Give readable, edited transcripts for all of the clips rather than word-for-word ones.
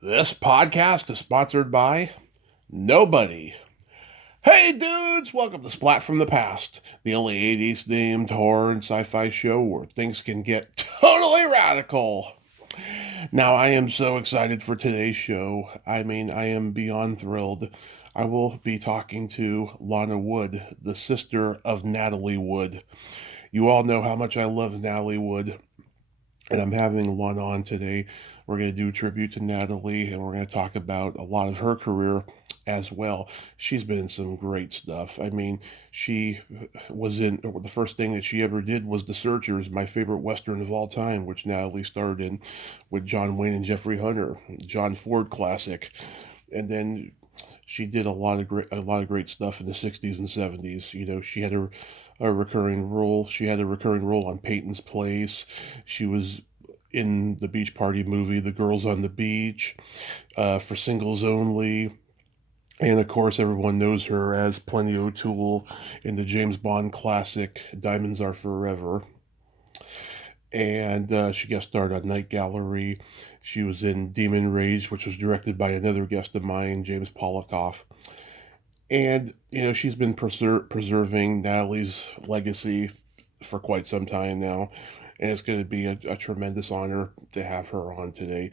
This podcast is sponsored by nobody. Hey dudes, welcome to Splat from the Past, the only 80s themed horror and sci-fi show where things can get totally radical. Now, I am so excited for today's show. I am beyond thrilled. I will be talking to Lana Wood, the sister of Natalie Wood. You all know how much I love Natalie Wood, and I'm having one on today. We're going to do a tribute to Natalie, and we're going to talk about a lot of her career as well. She's been in some great stuff. She was in the first thing that she ever did was The Searchers, my favorite Western of all time, which Natalie starred in with John Wayne and Jeffrey Hunter, John Ford classic. And then she did a lot of great stuff in the 60s and 70s. She had a recurring role. She had a recurring role on Peyton's Place. She was in the Beach Party movie, The Girls on the Beach, for Singles Only. And of course, everyone knows her as Plenty O'Toole in the James Bond classic Diamonds Are Forever. And she guest starred on Night Gallery. She was in Demon Rage, which was directed by another guest of mine, James Polikoff. And, she's been preserving Natalie's legacy for quite some time now. And it's going to be a tremendous honor to have her on today.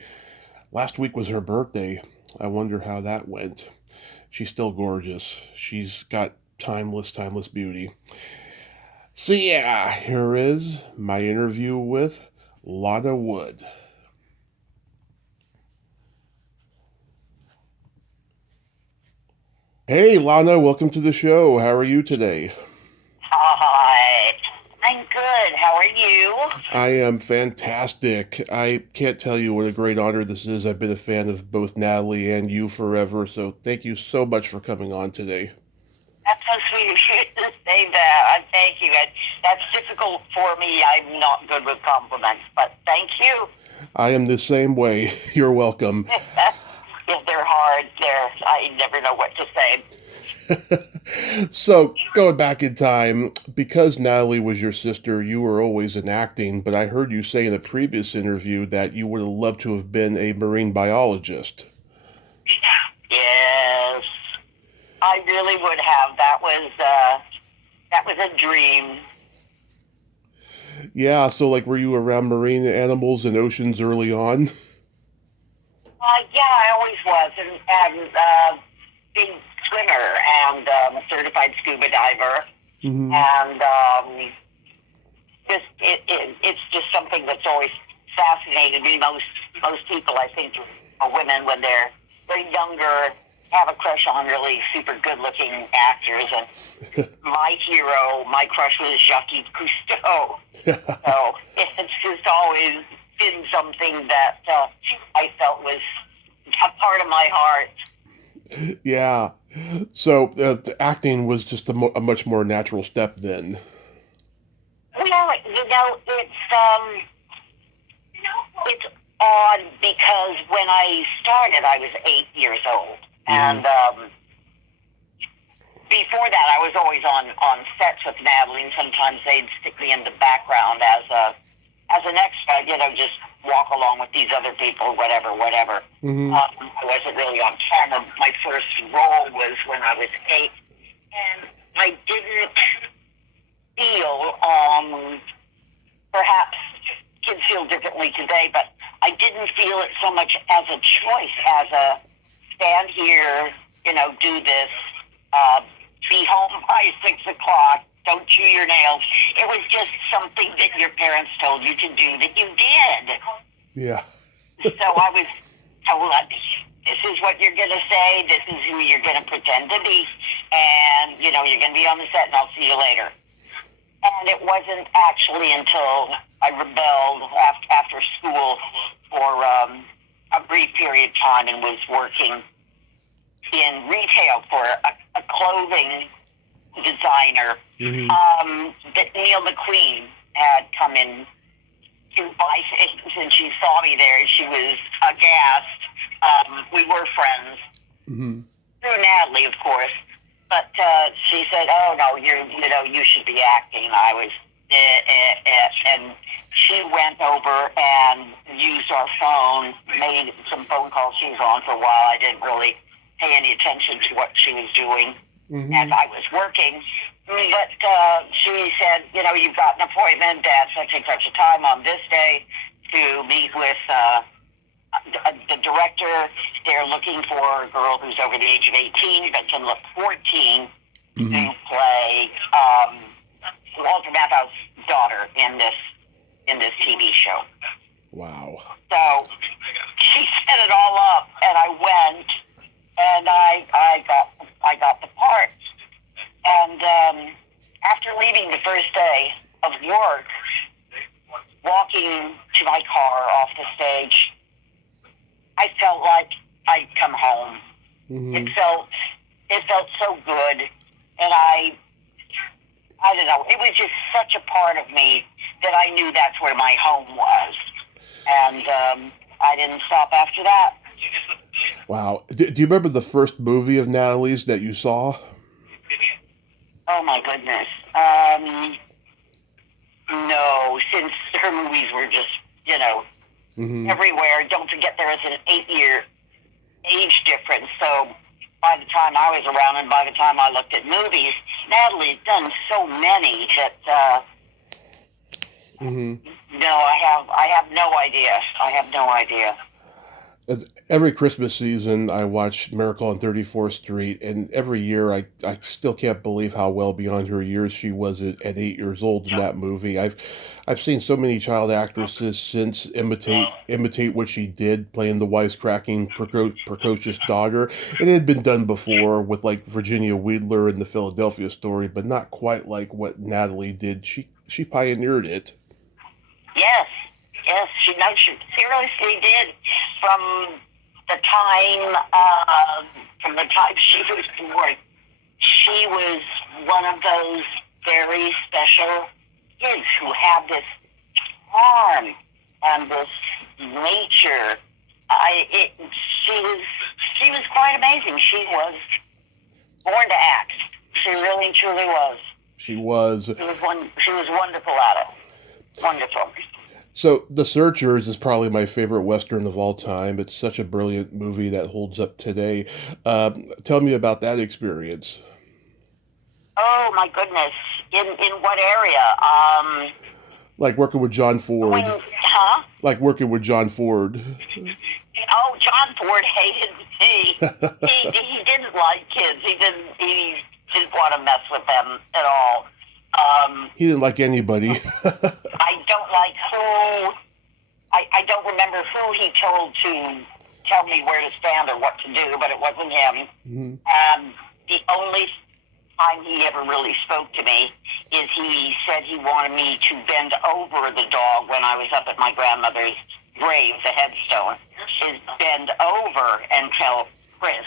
Last week was her birthday. I wonder how that went. She's still gorgeous. She's got timeless beauty. So yeah, here is my interview with Lana Wood. Hey Lana, welcome to the show. How are you today? Hi. I'm good. How are you? I am fantastic. I can't tell you what a great honor this is. I've been a fan of both Natalie and you forever, so thank you so much for coming on today. That's so sweet of you to say that. Thank you. That's difficult for me. I'm not good with compliments, but thank you. I am the same way. You're welcome. If they're hard, I never know what to say. So, going back in time, because Natalie was your sister, you were always in acting, but I heard you say in a previous interview that you would have loved to have been a marine biologist. Yes, I really would have. That was a dream. Yeah, so like were you around marine animals and oceans early on? Yeah, I always was, and big swimmer and certified scuba diver, Hmm. and it's just something that's always fascinated me. Most people, I think, are women when they're younger, have a crush on really super good looking actors. And my crush was Jacques Cousteau. So it's just always been something that I felt was a part of my heart. Yeah. So the acting was just a much more natural step then. Well, it's odd because when I started, I was 8 years old, Hmm. and before that, I was always on sets with Natalie, and sometimes they'd stick me in the background as an extra, just walk along with these other people, whatever. Hmm. I wasn't really on camera. My first role was when I was 8, and I didn't feel, perhaps kids feel differently today, but I didn't feel it so much as a choice, as a stand here, do this, uh, be home by 6 o'clock, don't chew your nails. It was just something that your parents told you to do that you did. Yeah. So I was told, this is what you're going to say, this is who you're going to pretend to be, and, you're going to be on the set, and I'll see you later. And it wasn't actually until I rebelled after school for a brief period of time and was working in retail for a clothing designer, Hmm. that Neil McQueen had come in to buy things, and she saw me there, and she was aghast. We were friends Hmm. through Natalie, of course, but she said, "Oh no, you should be acting." I was And she went over and used our phone, made some phone calls. She was on for a while. I didn't really pay any attention to what she was doing as I was working. But she said, you've got an appointment at such and such a time on this day to meet with the director. They're looking for a girl who's over the age of 18 but can look 14 to play Walter Matthau's daughter in this TV show. Wow. So she set it all up, and I went, and I got the part. And after leaving the first day of work, walking to my car off the stage, I felt like I'd come home. It felt so good, and I don't know. It was just such a part of me that I knew that's where my home was, and I didn't stop after that. Wow. Do you remember the first movie of Natalie's that you saw? Oh my goodness. No, since her movies were just, everywhere. Don't forget there is an 8-year age difference. So by the time I was around and by the time I looked at movies, Natalie had done so many that, no, I have no idea. I have no idea. Every Christmas season, I watch Miracle on 34th Street, and every year I still can't believe how well beyond her years she was at 8 years old in that movie. I've seen so many child actresses since imitate what she did, playing the wisecracking, precocious daughter. And it had been done before with like Virginia Weidler in the Philadelphia Story, but not quite like what Natalie did. She pioneered it. Yes, she seriously did. From the time she was born, she was one of those very special kids who had this charm and this nature. She was quite amazing. She was born to act. She really truly was. She was. She was wonderful at it. Wonderful. So, The Searchers is probably my favorite Western of all time. It's such a brilliant movie that holds up today. Tell me about that experience. Oh, my goodness. In what area? Like working with John Ford. Like working with John Ford. Oh, John Ford hated me. He didn't like kids. He didn't want to mess with them at all. He didn't like anybody. I don't remember who he told to tell me where to stand or what to do, but it wasn't him. The only time he ever really spoke to me is he said he wanted me to bend over the dog when I was up at my grandmother's grave, the headstone, is bend over and tell Chris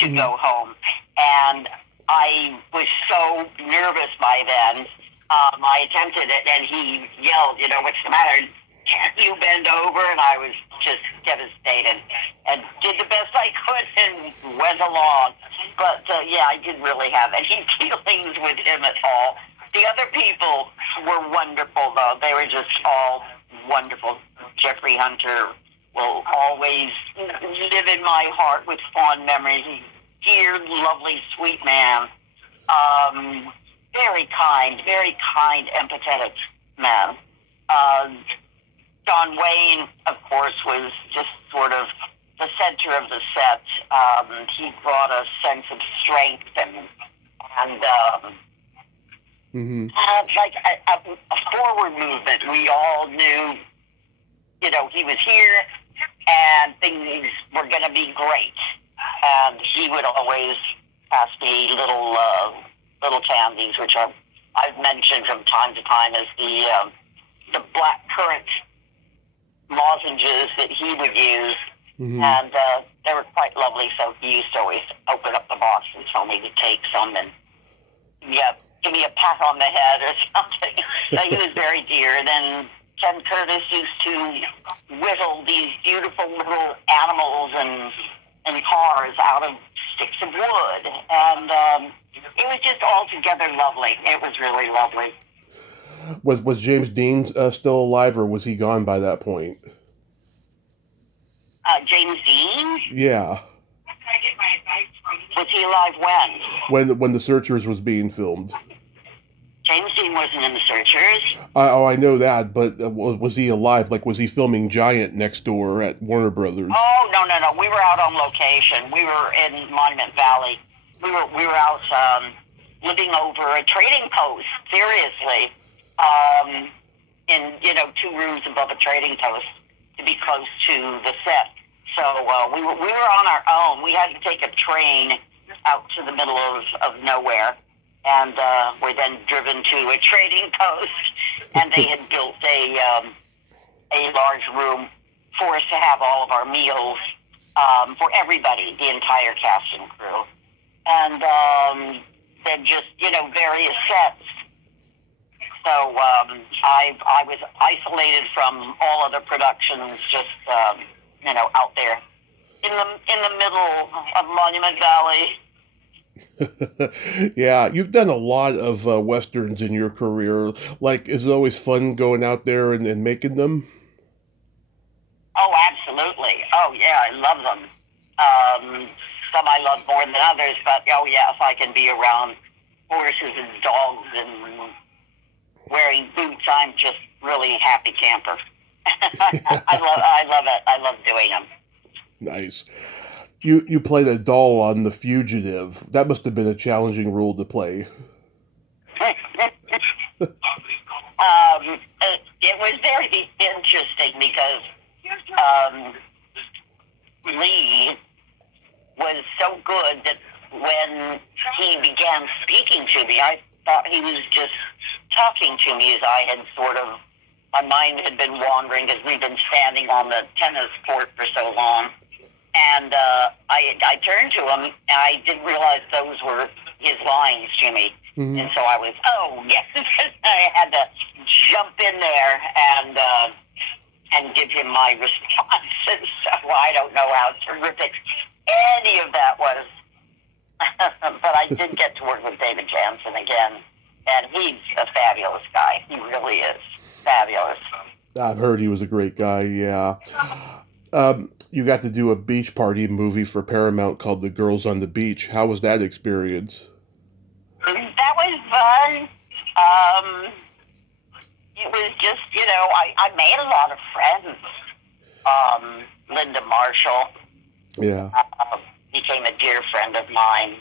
to go home. And I was so nervous by then. I attempted it, and he yelled, what's the matter? Can't you bend over? And I was just devastated and did the best I could and went along. But, I didn't really have any feelings with him at all. The other people were wonderful, though. They were just all wonderful. Jeffrey Hunter will always live in my heart with fond memories. Dear, lovely, sweet man. Very kind, empathetic man. John Wayne, of course, was just sort of the center of the set. He brought a sense of strength and like a forward movement. We all knew, he was here and things were going to be great. And he would always pass me little tansies, which I've mentioned from time to time as the black currant lozenges that he would use. And they were quite lovely, so he used to always open up the box and tell me to take some and give me a pat on the head or something. So he was very dear. And then Ken Curtis used to whittle these beautiful little animals and cars out of sticks of wood. And it was just altogether lovely. It was really lovely. Was James Dean still alive, or was he gone by that point? James Dean? Yeah, Was he alive when? when The Searchers was being filmed. James Dean wasn't in The Searchers. I know that, but was he alive? Like, was he filming Giant next door at Warner Brothers? Oh, no, no, no. We were out on location. We were in Monument Valley. We were out living over a trading post, seriously, in, 2 rooms above a trading post to be close to the set. So we were on our own. We had to take a train out to the middle of nowhere, and we're then driven to a trading post, and they had built a large room for us to have all of our meals for everybody, the entire cast and crew, and then just various sets. So I was isolated from all other productions, just out there in the middle of Monument Valley. Yeah, you've done a lot of westerns in your career. Like, is it always fun going out there and making them? Oh, absolutely. Oh, yeah, I love them. Some I love more than others, but oh yeah, if I can be around horses and dogs and wearing boots, I'm just really happy camper. I love it. I love doing them. Nice. You played a doll on The Fugitive. That must have been a challenging role to play. It was very interesting because Lee was so good that when he began speaking to me, I thought he was just talking to me as I had my mind had been wandering because we'd been standing on the tennis court for so long. And I turned to him, and I didn't realize those were his lines to me. Mm-hmm. And so I was, oh, yes. I had to jump in there and give him my responses. So I don't know how terrific any of that was. But I did get to work with David Jansen again, and he's a fabulous guy. He really is fabulous. I've heard he was a great guy, yeah. You got to do a beach party movie for Paramount called The Girls on the Beach. How was that experience? That was fun. It was just, I made a lot of friends. Linda Marshall. Yeah. Became a dear friend of mine.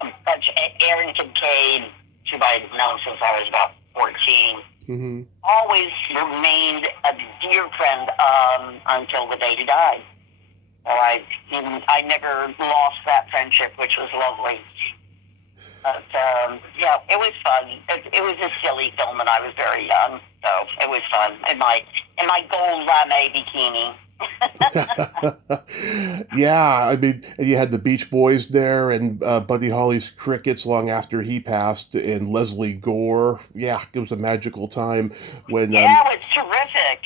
But Aaron Kincaid, who I'd known since I was about 14, mm-hmm. always remained a dear friend until the day he died. So I never lost that friendship, which was lovely. But yeah, it was fun. It was a silly film, and I was very young, so it was fun. In my gold lame bikini. Yeah, I mean, you had the Beach Boys there, and Buddy Holly's Crickets long after he passed, and Leslie Gore. Yeah, it was a magical time when. Yeah, it was terrific.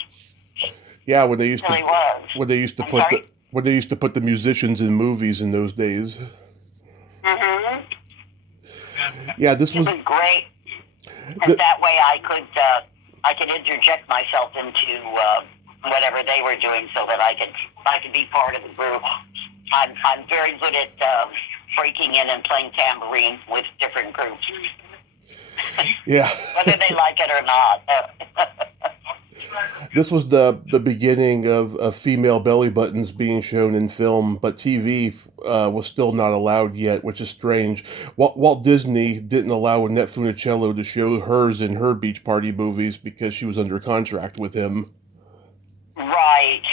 Yeah, when they used it really to was. when they used to put the musicians in movies in those days. Mm-hmm. Yeah, this was great. And that way I could interject myself into whatever they were doing, so that I could be part of the group. I'm very good at breaking in and playing tambourine with different groups. Yeah. Whether they like it or not. This was the beginning of female belly buttons being shown in film, but TV was still not allowed yet, which is strange. Walt Disney didn't allow Annette Funicello to show hers in her beach party movies because she was under contract with him. Right.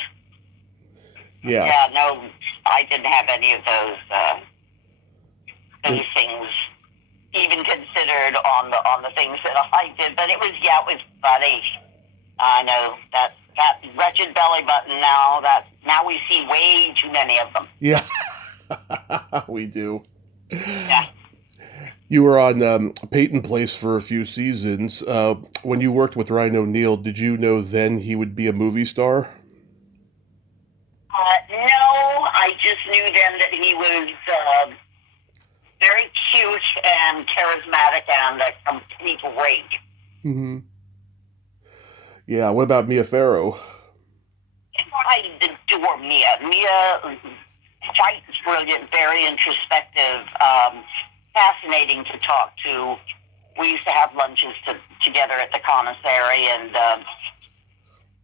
Yeah. Yeah, no, I didn't have any of those things even considered on the things that I did, but it was funny. I know that wretched belly button now we see way too many of them. Yeah. We do. Yeah. You were on Peyton Place for a few seasons. When you worked with Ryan O'Neal, did you know then he would be a movie star? No, I just knew then that he was very cute and charismatic and a complete rake. Mm-hmm. Yeah. What about Mia Farrow? I adore Mia. Mia, quite brilliant, very introspective, fascinating to talk to. We used to have lunches together at the commissary, and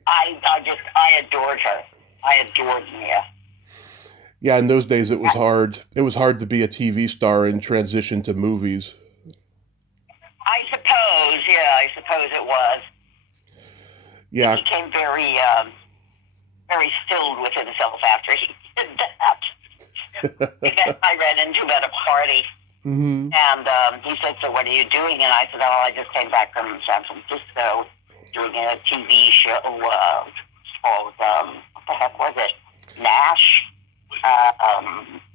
I adored her. I adored Mia. Yeah, in those days it was hard. It was hard to be a TV star and transition to movies. I suppose, yeah, I suppose it was. Yeah. He became very filled with himself after he did that. Because I ran into him at a party, Mm-hmm. and he said, "So what are you doing?" And I said, "Oh, I just came back from San Francisco doing a TV show called what the heck was it? Nash."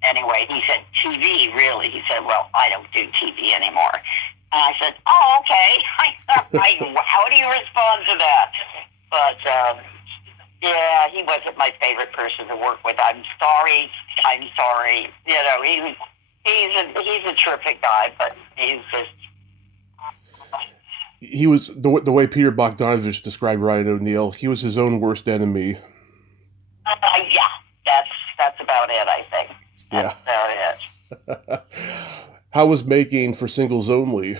Anyway, he said, "TV, really?" He said, "Well, I don't do TV anymore." And I said, "Oh, okay." How do you respond to that? But yeah, he wasn't my favorite person to work with. I'm sorry. You know, he's a terrific guy, but he's just. He was the way Peter Bogdanovich described Ryan O'Neal. He was his own worst enemy. Yeah, that's about it. I think. That's about it. How was making for Singles Only?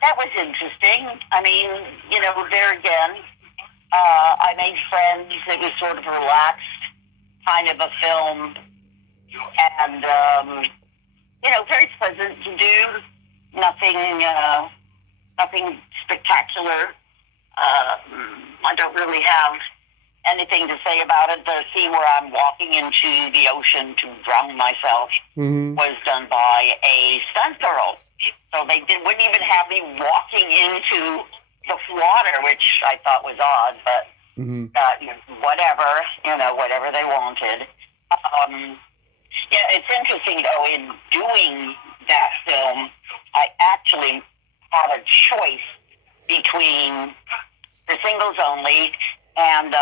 That was interesting. I mean, you know, there again, I made friends. It was sort of relaxed, kind of a film, and you know, very pleasant to do. Nothing spectacular. I don't really have anything to say about it. The scene where I'm walking into the ocean to drown myself was done by a stunt girl. So wouldn't even have me walking into the water, which I thought was odd, but whatever they wanted. Yeah, it's interesting though. In doing that film, I actually had a choice between the Singles Only and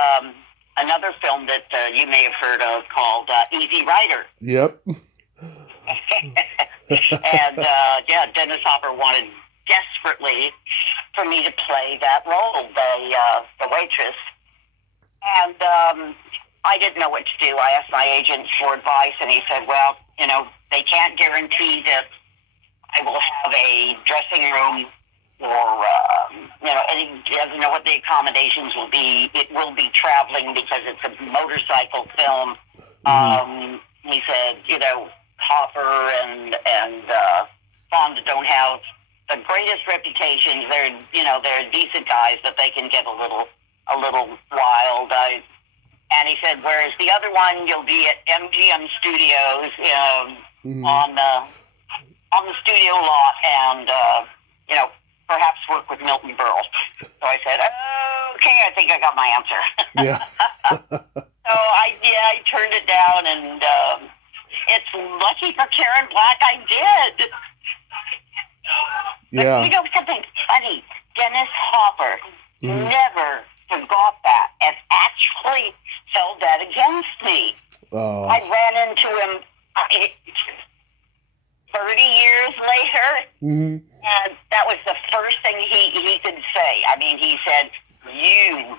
another film that you may have heard of called Easy Rider. Yep. And Dennis Hopper wanted desperately for me to play that role, the waitress. And I didn't know what to do. I asked my agent for advice, and he said, "Well, you know, they can't guarantee that I will have a dressing room or, and he doesn't know what the accommodations will be. It will be traveling because it's a motorcycle film." He said, you know, Hopper and Fonda don't have the greatest reputations. They're decent guys, but they can get a little wild. And he said, whereas the other one, you'll be at MGM Studios on the studio lot, and perhaps work with Milton Berle. So I said, okay, I think I got my answer. Yeah. So I turned it down, and it's lucky for Karen Black I did. Yeah. But you know something funny? Dennis Hopper never forgot that and actually held that against me. Oh. I ran into him 30 years later, and that was the first thing he could say. I mean, he said, "You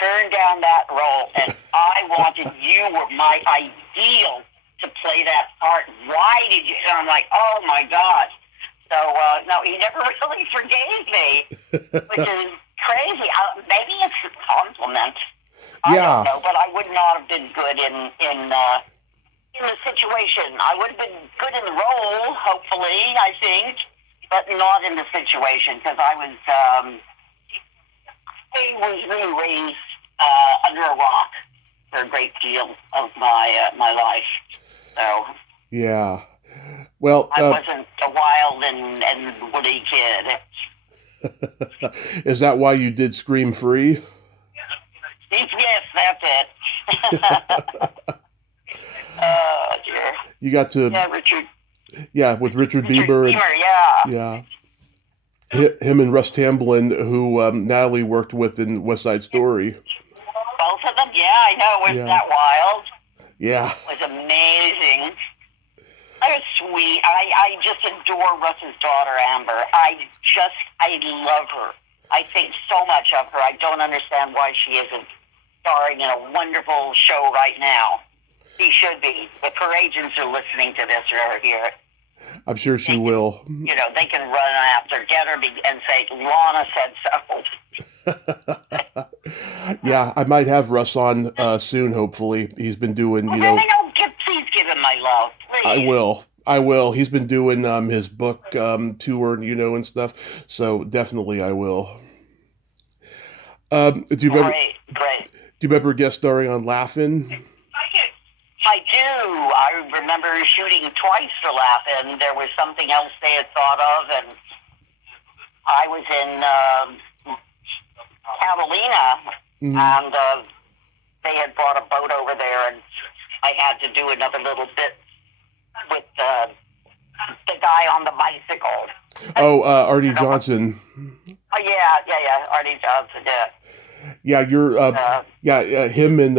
turned down that role, and I wanted you were my ideal to play that part. Why did you?" And I'm like, "Oh my God!" So no, he never really forgave me, which is crazy. Maybe it's a compliment. I don't know, but I would not have been good in the situation. I would have been good in the role, hopefully, I think, but not in the situation, because I was really raised under a rock for a great deal of my life. So yeah, well, I wasn't a wild and woody kid. Is that why you did Scream Free? Yes, that's it. Oh, dear. You got to... Yeah, Richard. Yeah, with Richard Bieber. Yeah. Him and Russ Tamblyn, who Natalie worked with in West Side Story. Both of them? Yeah, I know. Wasn't that wild? Yeah. It was amazing. Oh, sweet. I just adore Russ's daughter, Amber. I love her. I think so much of her. I don't understand why she isn't starring in a wonderful show right now. She should be. If her agents are listening to this or here, I'm sure she will. You know, they can run after, get her and say, Lana said so. Yeah, I might have Russ on soon, hopefully. He's been doing, Please give him my love, please. I will. He's been doing his book tour, and stuff. So definitely I will. Do you remember? Great. Do you remember guest starring on Laugh-In? I do. I remember shooting twice for Laugh-In. There was something else they had thought of, and I was in Catalina, and they had brought a boat over there, and I had to do another little bit with the guy on the bicycle. Oh, Artie Johnson. Oh, yeah, Artie Johnson, yeah. Yeah, him and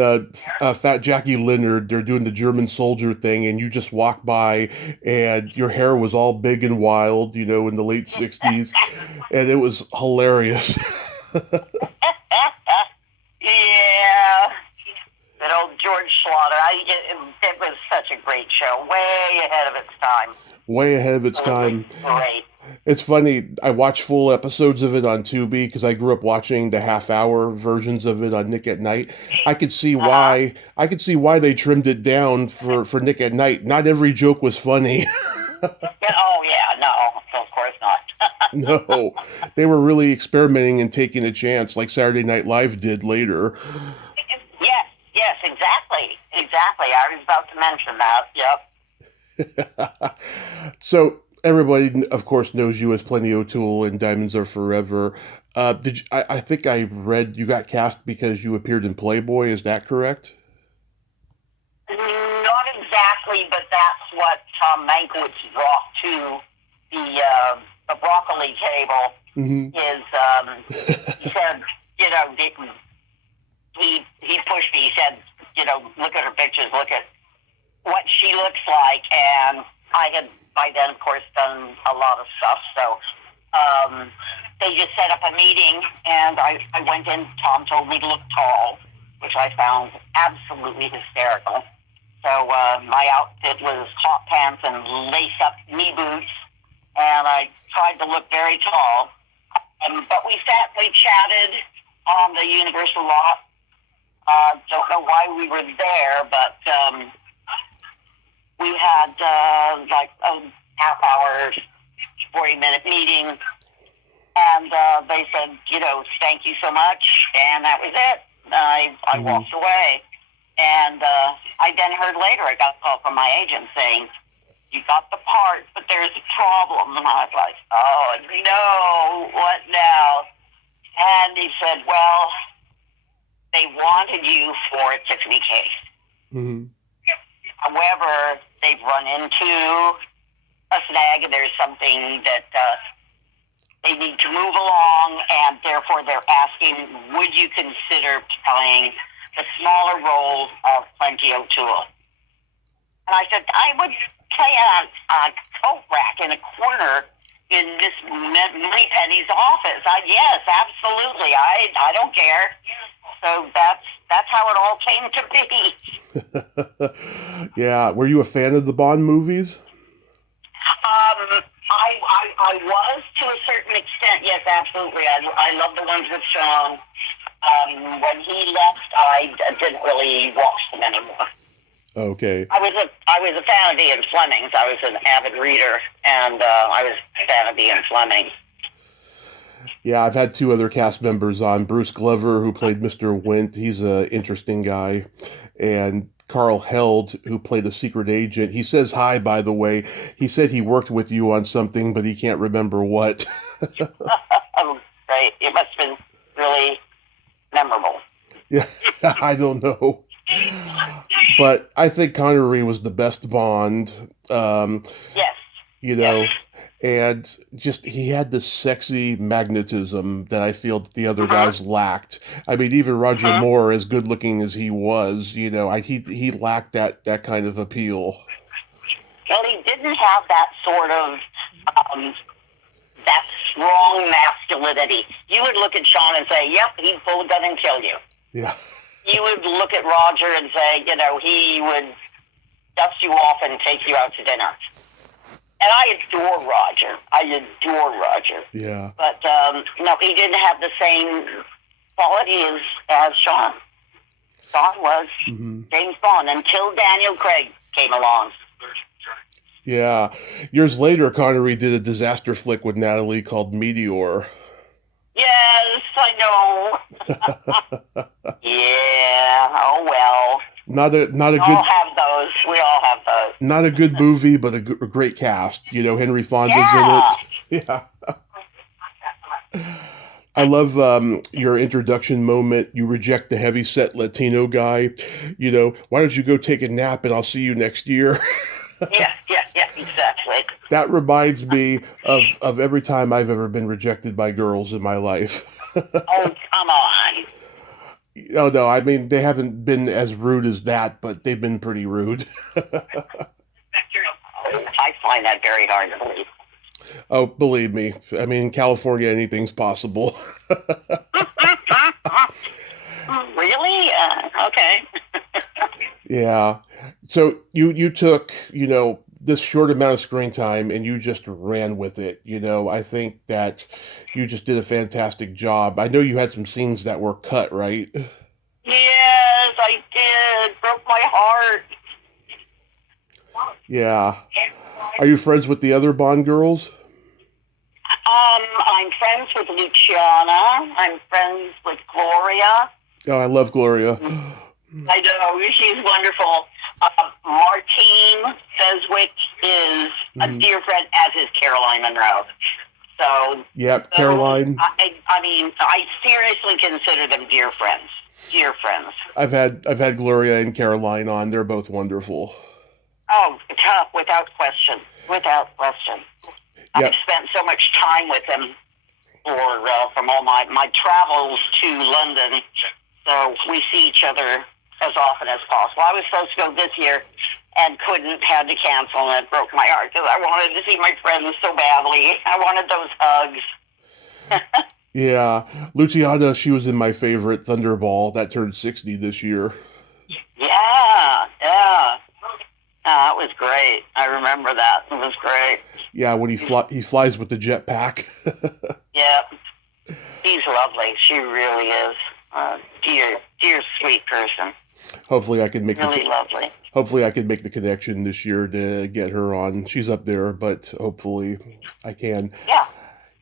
Fat Jackie Leonard, they're doing the German soldier thing, and you just walk by, and your hair was all big and wild, in the late 60s, and it was hilarious. Yeah. Good old George Slaughter. It was such a great show. Way ahead of its time. Way ahead of its time. Great. It's funny, I watch full episodes of it on Tubi because I grew up watching the half-hour versions of it on Nick at Night. I could see why they trimmed it down for Nick at Night. Not every joke was funny. Oh yeah, no, of course not. No, they were really experimenting and taking a chance, like Saturday Night Live did later. Yes, exactly. I was about to mention that. Yep. So everybody, of course, knows you as Plenty O'Toole in Diamonds Are Forever. I think I read you got cast because you appeared in Playboy. Is that correct? Not exactly, but that's what Tom Mankiewicz brought to the broccoli table. Mm-hmm. He said, he pushed me. He said, look at her pictures, look at what she looks like, and I had by then, of course, done a lot of stuff. So they just set up a meeting, and I went in. Tom told me to look tall, which I found absolutely hysterical. So my outfit was hot pants and lace-up knee boots, and I tried to look very tall. But we chatted on the Universal lot. Don't know why we were there, but we had like a half-hour, 40-minute meeting, and they said, thank you so much, and that was it. I walked away, and I then heard later, I got a call from my agent saying, you got the part, but there's a problem. And I was like, oh, no, what now? And he said, well, they wanted you for a Tiffany case. Mm-hmm. However, they've run into a snag, and there's something that they need to move along, and therefore they're asking, would you consider playing the smaller role of Plenty O'Toole? And I said, I would play a coat rack in a corner in Miss Moneypenny's office. Yes, absolutely. I don't care. So that's how it all came to be. Yeah. Were you a fan of the Bond movies? I was to a certain extent. Yes, absolutely. I love the ones with Sean. When he left, I didn't really watch them anymore. Okay. I was a fan of Ian Fleming's. I was an avid reader, and I was a fan of Ian Fleming. Yeah, I've had two other cast members on. Bruce Glover, who played Mr. Wint. He's an interesting guy. And Carl Held, who played a secret agent. He says hi, by the way. He said he worked with you on something, but he can't remember what. Right. It must have been really memorable. Yeah, I don't know. But I think Connery was the best Bond. Yes. Yes. And just he had this sexy magnetism that I feel that the other guys lacked. I mean, even Roger Moore, as good looking as he was, he lacked that kind of appeal. Well, he didn't have that sort of that strong masculinity. You would look at Sean and say, "Yep, he'd pull a gun and kill you." Yeah. You would look at Roger and say, he would dust you off and take you out to dinner. And I adore Roger. Yeah. But no, he didn't have the same quality as Sean. Sean was James Bond until Daniel Craig came along. Yeah. Years later, Connery did a disaster flick with Natalie called Meteor. Yes, I know. Yeah. Oh well. Not a We good. all have those. We all have those. Not a good movie, but a great cast. Henry Fonda's Yeah. in it. Yeah. I love your introduction moment. You reject the heavy-set Latino guy. Why don't you go take a nap and I'll see you next year? Yeah, exactly. That reminds me of every time I've ever been rejected by girls in my life. Oh, come on. Oh, no, I mean, they haven't been as rude as that, but they've been pretty rude. I find that very hard to believe. Oh, believe me. I mean, in California, anything's possible. Really? Okay. Yeah. So you took, this short amount of screen time and you just ran with it. I think that you just did a fantastic job. I know you had some scenes that were cut, right? Yes, I did. Broke my heart. Yeah. Are you friends with the other Bond girls? I'm friends with Luciana. I'm friends with Gloria. Oh, I love Gloria. I know, she's wonderful. Martine Beswick is a dear friend, as is Caroline Monroe. So, yep, Caroline. I mean, I seriously consider them dear friends. Dear friends. I've had Gloria and Caroline on. They're both wonderful. Oh, without question. Without question. Yep. I've spent so much time with them from all my travels to London. So we see each other as often as possible. I was supposed to go this year and couldn't, had to cancel, and it broke my heart because I wanted to see my friends so badly. I wanted those hugs. Yeah. Luciana, she was in my favorite Thunderball. That turned 60 this year. Yeah. That was great. I remember that. It was great. Yeah, when he flies with the jetpack. Yeah. He's lovely. She really is. Dear, sweet person. Hopefully I can make really lovely. Hopefully I can make the connection this year to get her on. She's up there, but hopefully I can. Yeah.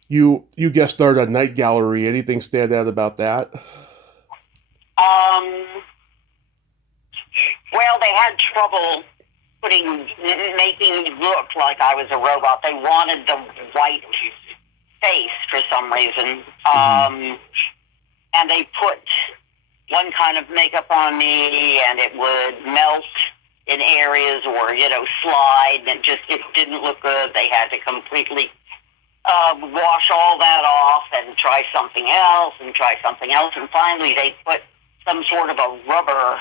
You guest starred on Night Gallery. Anything stand out about that? Well, they had trouble making me look like I was a robot. They wanted the white face for some reason. And they put one kind of makeup on me, and it would melt in areas or, slide, and it didn't look good. They had to completely wash all that off and try something else. And finally they put some sort of a rubber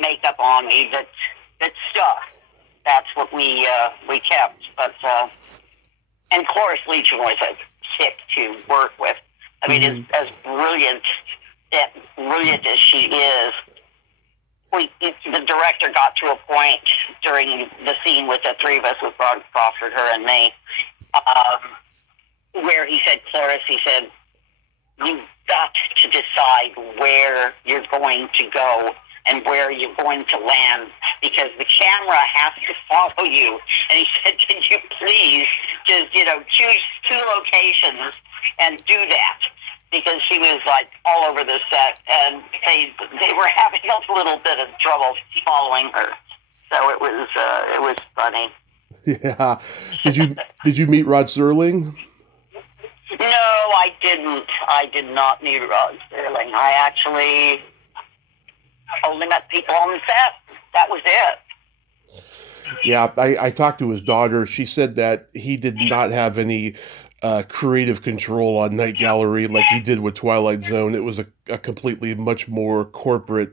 makeup on me that stuck. That's what we kept. But and Cloris Leachman was a kick to work with. I mean, as brilliant as she is, the director got to a point during the scene with the three of us, with Ron Crawford, her, and me, where he said, Cloris, you've got to decide where you're going to go and where you're going to land, because the camera has to follow you. And he said, can you please just, choose two locations and do that? Because she was all over the set, and they were having a little bit of trouble following her. So it was funny. Yeah. Did you meet Rod Serling? No, I didn't. I did not meet Rod Serling. I actually only met people on the set. That was it. Yeah, I talked to his daughter. She said that he did not have any creative control on Night Gallery like he did with Twilight Zone. It was a completely much more corporate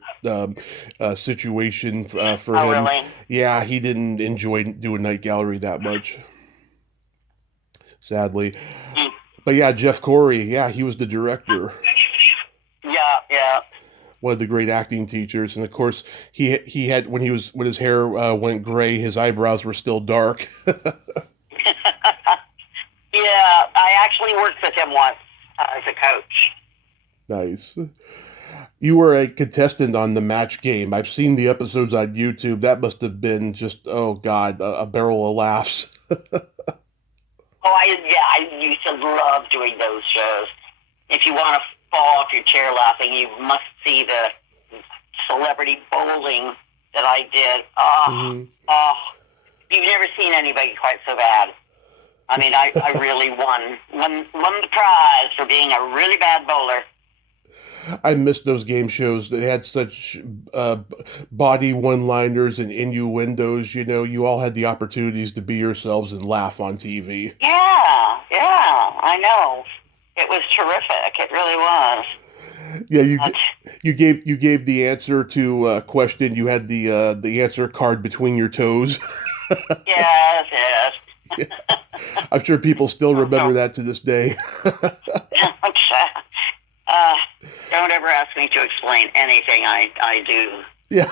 situation for Oh, him. really? Yeah, he didn't enjoy doing Night Gallery that much, sadly. Mm. But yeah, Jeff Corey, yeah, he was the director, Yeah, yeah. one of the great acting teachers, and of course he had when his hair went gray, his eyebrows were still dark. Yeah, I actually worked with him once as a coach. Nice. You were a contestant on the Match Game. I've seen the episodes on YouTube. That must have been just, oh God, a barrel of laughs. Oh, I used to love doing those shows. If you want to fall off your chair laughing, you must see the celebrity bowling that I did. Oh, Hmm. oh, you've never seen anybody quite so bad. I mean, I really won the prize for being a really bad bowler. I missed those game shows that had such uh, body one-liners and innuendos. You know, you all had the opportunities to be yourselves and laugh on TV. Yeah, yeah, I know. It was terrific. It really was. Yeah, But you gave the answer to a question. You had the answer card between your toes. yes, yes. I'm sure people still So, remember that to this day. uh, don't ever ask me to explain anything I do. Yeah.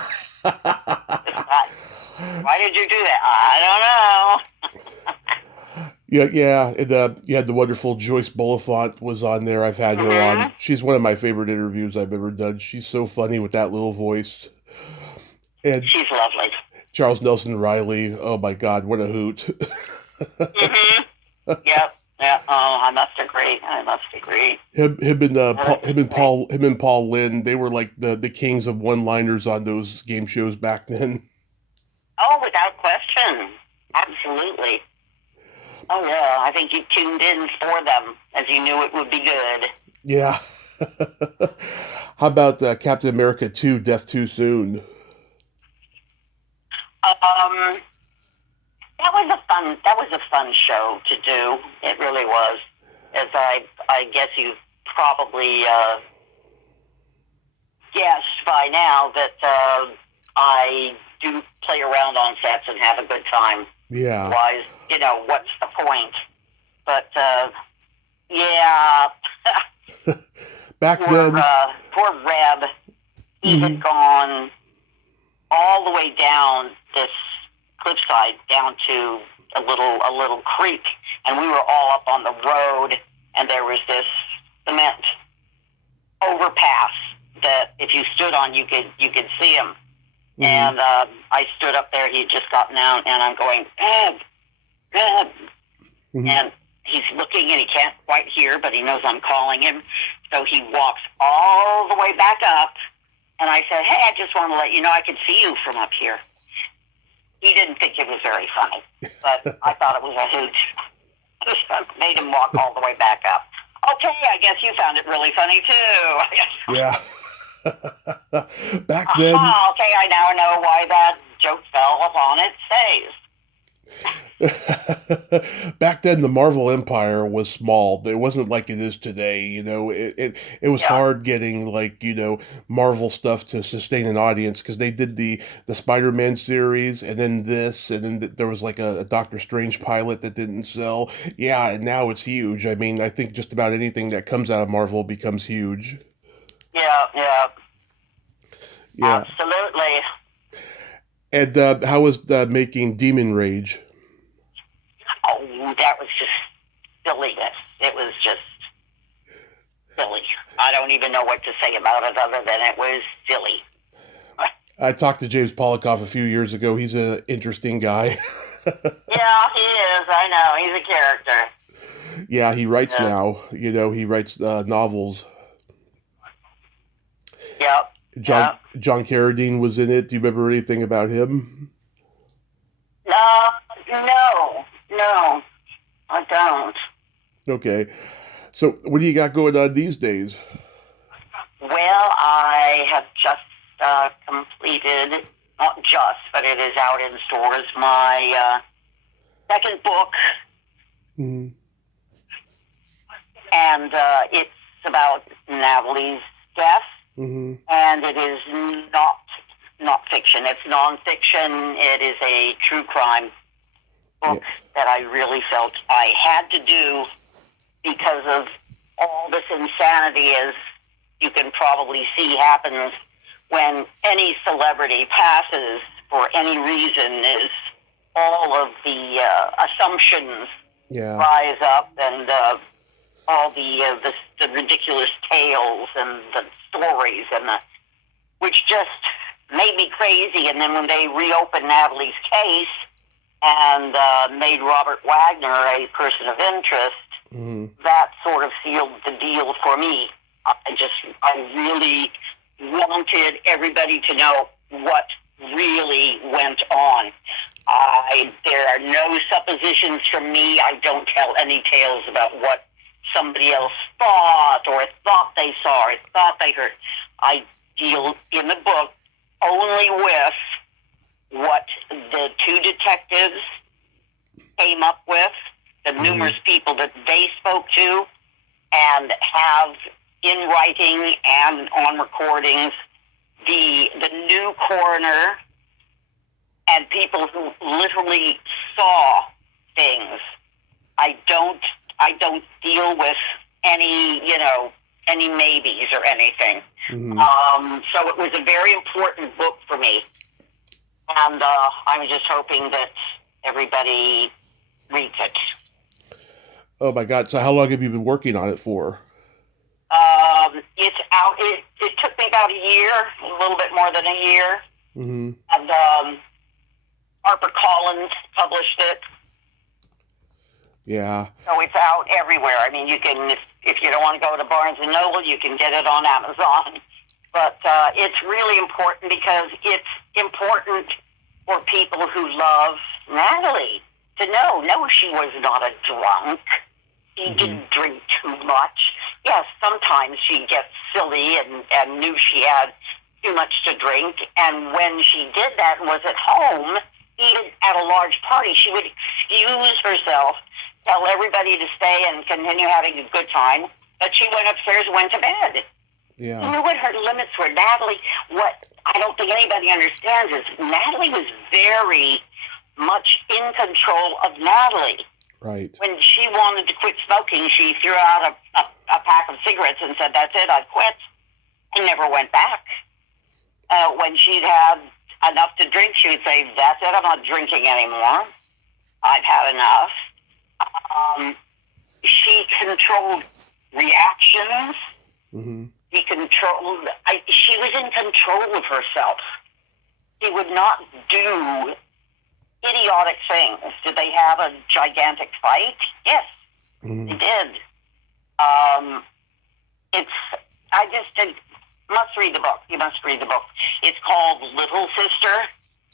Why did you do that? I don't Yeah, yeah. And, you had the wonderful Joyce Bulifant was on there. I've had know. her on. Hmm. She's one of my favorite interviews I've ever done. She's so funny with that little voice. And She's lovely. Charles Nelson Riley, oh my God, what a hoot. Hmm. Yep. Yeah. Oh, I must agree. I must agree. Him and Paul Lynn, they were like the kings of one-liners on those game shows back then. Oh, without question. Absolutely. Oh, yeah. I think you tuned in for them as you knew it would be good. Yeah. How about Captain America 2, Death Too Soon? Um, that was a fun show to do. It really was. As I guess you probably guessed by now that I do play around on sets and have a good time. Yeah. Otherwise, what's the point? But yeah, Back then, poor Reb. He had gone all the way down this cliffside down to a little creek, and we were all up on the road, and there was this cement overpass that if you stood on, you could see him. Mhm. And I stood up there. He had just gotten out, and I'm going, Ed, Ed. Mhm. And he's looking, and he can't quite hear, but he knows I'm calling him. So he walks all the way back up, and I said, hey, I just want to let you know I could see you from up here. He didn't think it was very funny, but I thought it was a hoot. Just made him walk all the way back up. Okay, I guess you found it really funny, too. Yeah. Back then, Okay, I now know why that joke fell upon its face. back then the Marvel Empire was small. It wasn't like it is today. You know, it was Yeah. hard getting like Marvel stuff to sustain an audience because they did the Spider-Man series and then this and then there was like a Doctor Strange pilot that didn't sell. Yeah, and now it's huge. I mean, I think just about anything that comes out of Marvel becomes huge. Yeah, yeah, Yeah. absolutely. And how was making Demon Rage? Oh, that was just silliness. It was just silly. I don't even know what to say about it other than it was silly. I talked to James Polikoff a few years ago. He's an interesting guy. Yeah, he is. I know. He's a character. Yeah, he writes Yeah. now. He writes novels. Yep. John Carradine was in it. Do you remember anything about him? No, I don't. Okay. So what do you got going on these days? Well, I have just completed, not just, but it is out in stores, my second book. Mhm. And it's about Natalie's death, and it is not fiction. It's nonfiction. It is a true crime book that I really felt I had to do because of all this insanity, as you can probably see happens when any celebrity passes for any reason, is all of the assumptions rise up, and all the ridiculous tales and the stories, and which just made me crazy. And then when they reopened Natalie's case and made Robert Wagner a person of interest, that sort of sealed the deal for me. I really wanted everybody to know what really went on. There are no suppositions from me. I don't tell any tales about what somebody else thought, or thought they saw, or thought they heard. I deal in the book only with what the two detectives came up with, the numerous people that they spoke to, and have in writing and on recordings the new coroner and people who literally saw things. I don't deal with any maybes or anything. So it was a very important book for me, and I'm just hoping that everybody reads it. Oh my God! So how long have you been working on it for? It's out. It took me about a year, a little bit more than a year. And HarperCollins published it. Yeah. So it's out everywhere. I mean, you can, if you don't want to go to Barnes & Noble, you can get it on Amazon. But it's really important because it's important for people who love Natalie to know, no, she was not a drunk. She didn't drink too much. Yes, sometimes she gets silly and knew she had too much to drink. And when she did that and was at home, even at a large party, she would excuse herself, tell everybody to stay and continue having a good time. But she went upstairs and went to bed. Yeah. She knew what her limits were. Natalie, what I don't think anybody understands is Natalie was very much in control of Natalie. Right. When she wanted to quit smoking, she threw out a pack of cigarettes and said, "That's it, I've quit," and never went back. When she'd had enough to drink, she would say, "That's it, I'm not drinking anymore. I've had enough." She controlled reactions. She was in control of herself. She would not do idiotic things. Did they have a gigantic fight? Yes, they did. Must read the book. You must read the book. It's called Little Sister.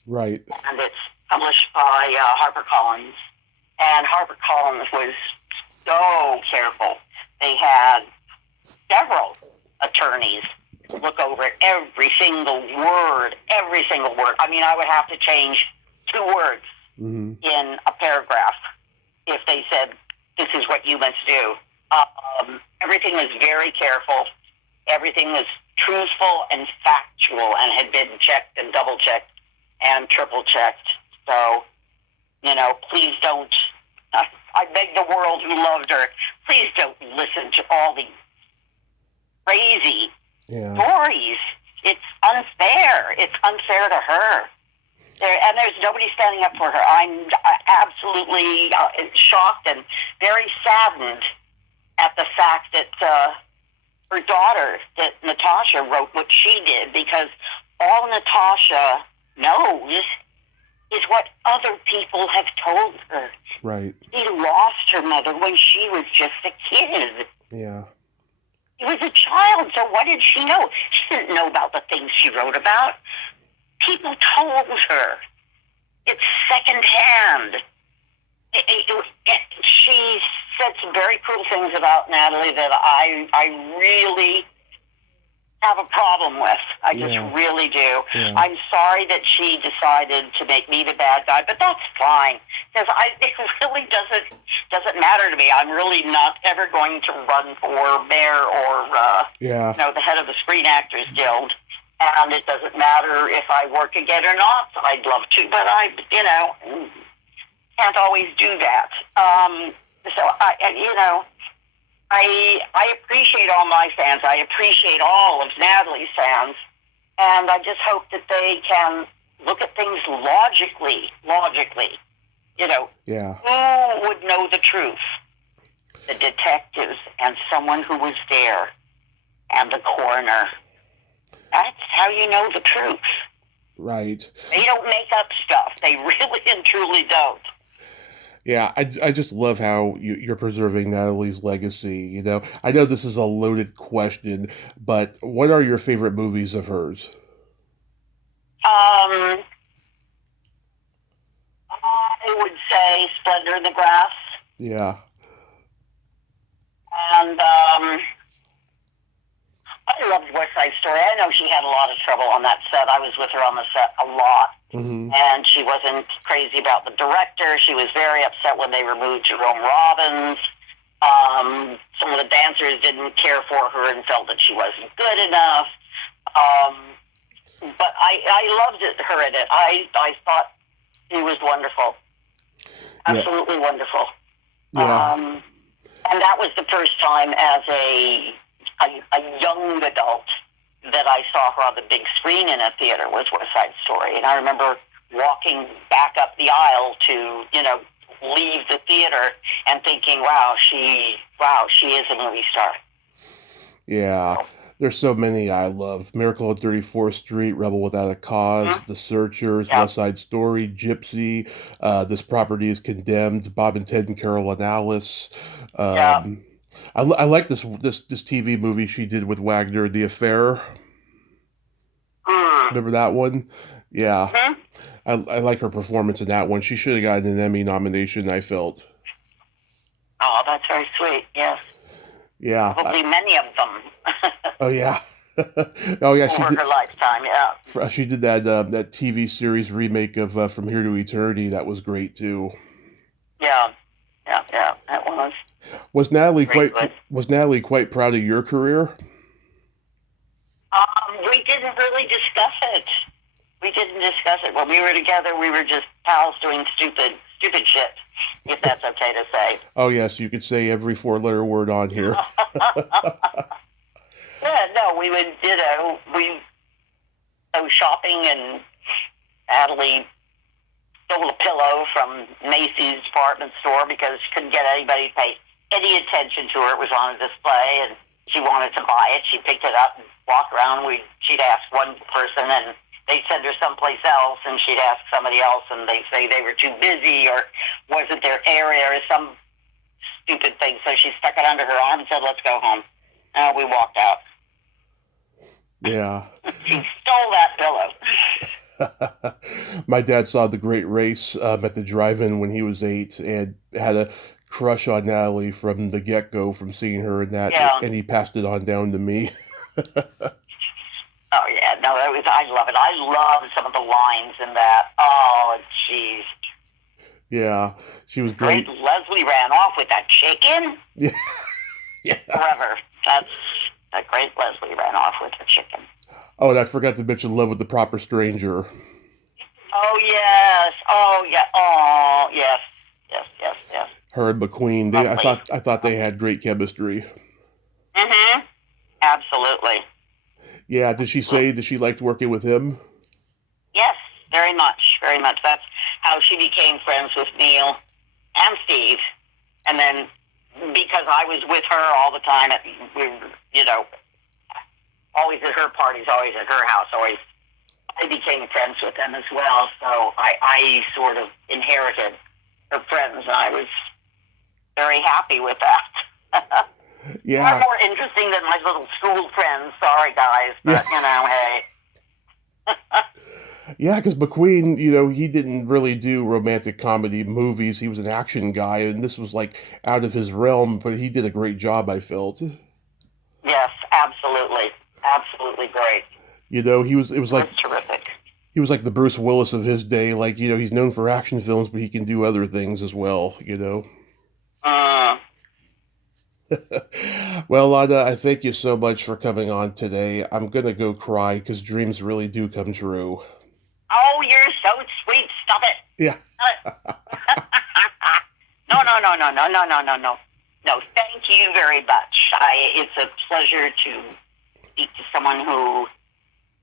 Right. And it's published by HarperCollins. And HarperCollins was so careful. They had several attorneys look over every single word. I mean, I would have to change 2 words in a paragraph if they said, "This is what you must do." Everything was very careful. Everything was truthful and factual and had been checked and double-checked and triple-checked. So, please don't, I beg the world who loved her, please don't listen to all the crazy stories. It's unfair. It's unfair to her. And there's nobody standing up for her. I'm absolutely shocked and very saddened at the fact that her daughter, that Natasha, wrote what she did, because all Natasha knows is what other people have told her. Right. She lost her mother when she was just a kid. Yeah. She was a child, so what did she know? She didn't know about the things she wrote about. People told her. It's secondhand. She said some very cruel things about Natalie that I really have a problem with. I just Yeah. really do. Yeah. I'm sorry that she decided to make me the bad guy, but that's fine because it really doesn't matter to me. I'm really not ever going to run for mayor or Yeah. the head of the Screen Actors Guild. And it doesn't matter if I work again or not. I'd love to, but I can't always do that. So I appreciate all my fans. I appreciate all of Natalie's fans, and I just hope that they can look at things logically. Yeah. Who would know the truth? The detectives and someone who was there, and the coroner. That's how you know the truth. Right. They don't make up stuff. They really and truly don't. Yeah, I just love how you're preserving Natalie's legacy. I know this is a loaded question, but what are your favorite movies of hers? I would say Splendor in the Grass. Yeah. And I loved West Side Story. I know she had a lot of trouble on that set. I was with her on the set a lot. Mm-hmm. And she wasn't crazy about the director. She was very upset when they removed Jerome Robbins. Some of the dancers didn't care for her and felt that she wasn't good enough. But I loved her in it. I thought she was wonderful. Absolutely wonderful. Yeah. And that was the first time as a young adult that I saw her on the big screen in a theater was West Side Story. And I remember walking back up the aisle to, leave the theater and thinking, wow, she is a movie star. Yeah. There's so many I love. Miracle on 34th Street, Rebel Without a Cause, Mm-hmm. The Searchers, Yeah. West Side Story, Gypsy, This Property is Condemned, Bob and Ted and Carol and Alice. Yeah. I like this TV movie she did with Wagner, The Affair. Mm. Remember that one? Yeah. Mm-hmm. I like her performance in that one. She should have gotten an Emmy nomination, I felt. Oh, that's very sweet. Yes. Yeah. Probably many of them. Oh, yeah. Oh, yeah. Over her lifetime, yeah. She did that TV series remake of From Here to Eternity. That was great, too. Yeah. That was. Was Natalie Great quite proud of your career? We didn't really discuss it. When we were together, we were just pals doing stupid shit, if that's okay to say. Oh, yes, you could say every four-letter word on here. Yeah, no, we would, we go shopping, and Natalie stole a pillow from Macy's department store because she couldn't get anybody to pay any attention to her. It was on a display, and she wanted to buy it. She picked it up and walked around. She'd ask one person, and they'd send her someplace else, and she'd ask somebody else, and they'd say they were too busy or wasn't their area or some stupid thing. So she stuck it under her arm and said, "Let's go home." And we walked out. Yeah. She stole that pillow. My dad saw The Great Race at the drive-in when he was 8 and had a crush on Natalie from the get-go from seeing her in that, Yeah. and he passed it on down to me. Oh, yeah. No, I love it. I love some of the lines in that. Oh, jeez. Yeah, she was great. Leslie ran off with that chicken. Yeah. Yeah. Forever. That's that great Leslie ran off with the chicken. Oh, and I forgot to mention Love with the Proper Stranger. Oh, yes. Oh, yeah. Oh, yes. Her and McQueen. I thought they had great chemistry. Mm-hmm. Absolutely. Yeah, did she say that she liked working with him? Yes, very much. That's how she became friends with Neil and Steve. And then because I was with her all the time, always at her parties, always at her house, I became friends with them as well. So I sort of inherited her friends, and I was very happy with that. Yeah. Far more interesting than my little school friends. Sorry, guys, but hey. Yeah, because McQueen, he didn't really do romantic comedy movies. He was an action guy, and this was like out of his realm, but he did a great job, I felt. Yes, absolutely. Absolutely great. You know, it was It like was terrific. he was like the Bruce Willis of his day. Like, you know, he's known for action films, but he can do other things as well, you know. Mm. Well, Lana, I thank you so much for coming on today. I'm gonna go cry because dreams really do come true. Oh, you're so sweet. Stop it. Yeah. No, no, no, no, no, no, no, no, no. No, thank you very much. It's a pleasure to speak to someone who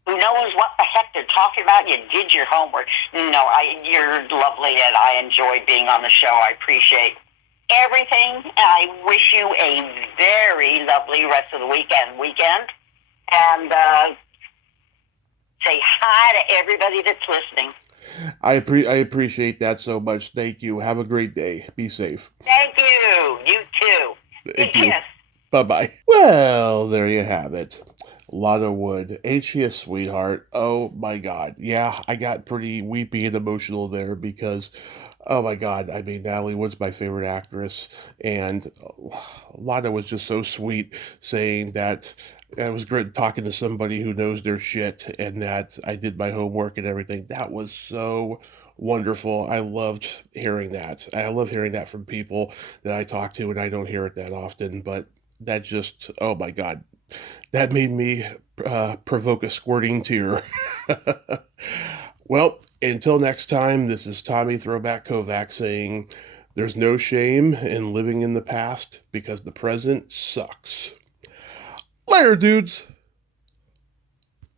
knows what the heck they're talking about. You did your homework. No, you're lovely, and I enjoy being on the show. I appreciate everything. I wish you a very lovely rest of the weekend, and say hi to everybody that's listening. I appreciate that so much. Thank you. Have a great day. Be safe. Thank you. You too. Big Thank you. kiss. Bye bye. Well, there you have it. Lana Wood. Ain't she a sweetheart? Oh my God. Yeah, I got pretty weepy and emotional there because, oh my God. I mean, Natalie Wood's my favorite actress. And Lana was just so sweet saying that it was great talking to somebody who knows their shit and that I did my homework and everything. That was so wonderful. I loved hearing that. I love hearing that from people that I talk to, and I don't hear it that often, but that just, oh my God, that made me provoke a squirting tear. Well, until next time, this is Tommy Throwback Kovac saying, there's no shame in living in the past because the present sucks. Later, dudes.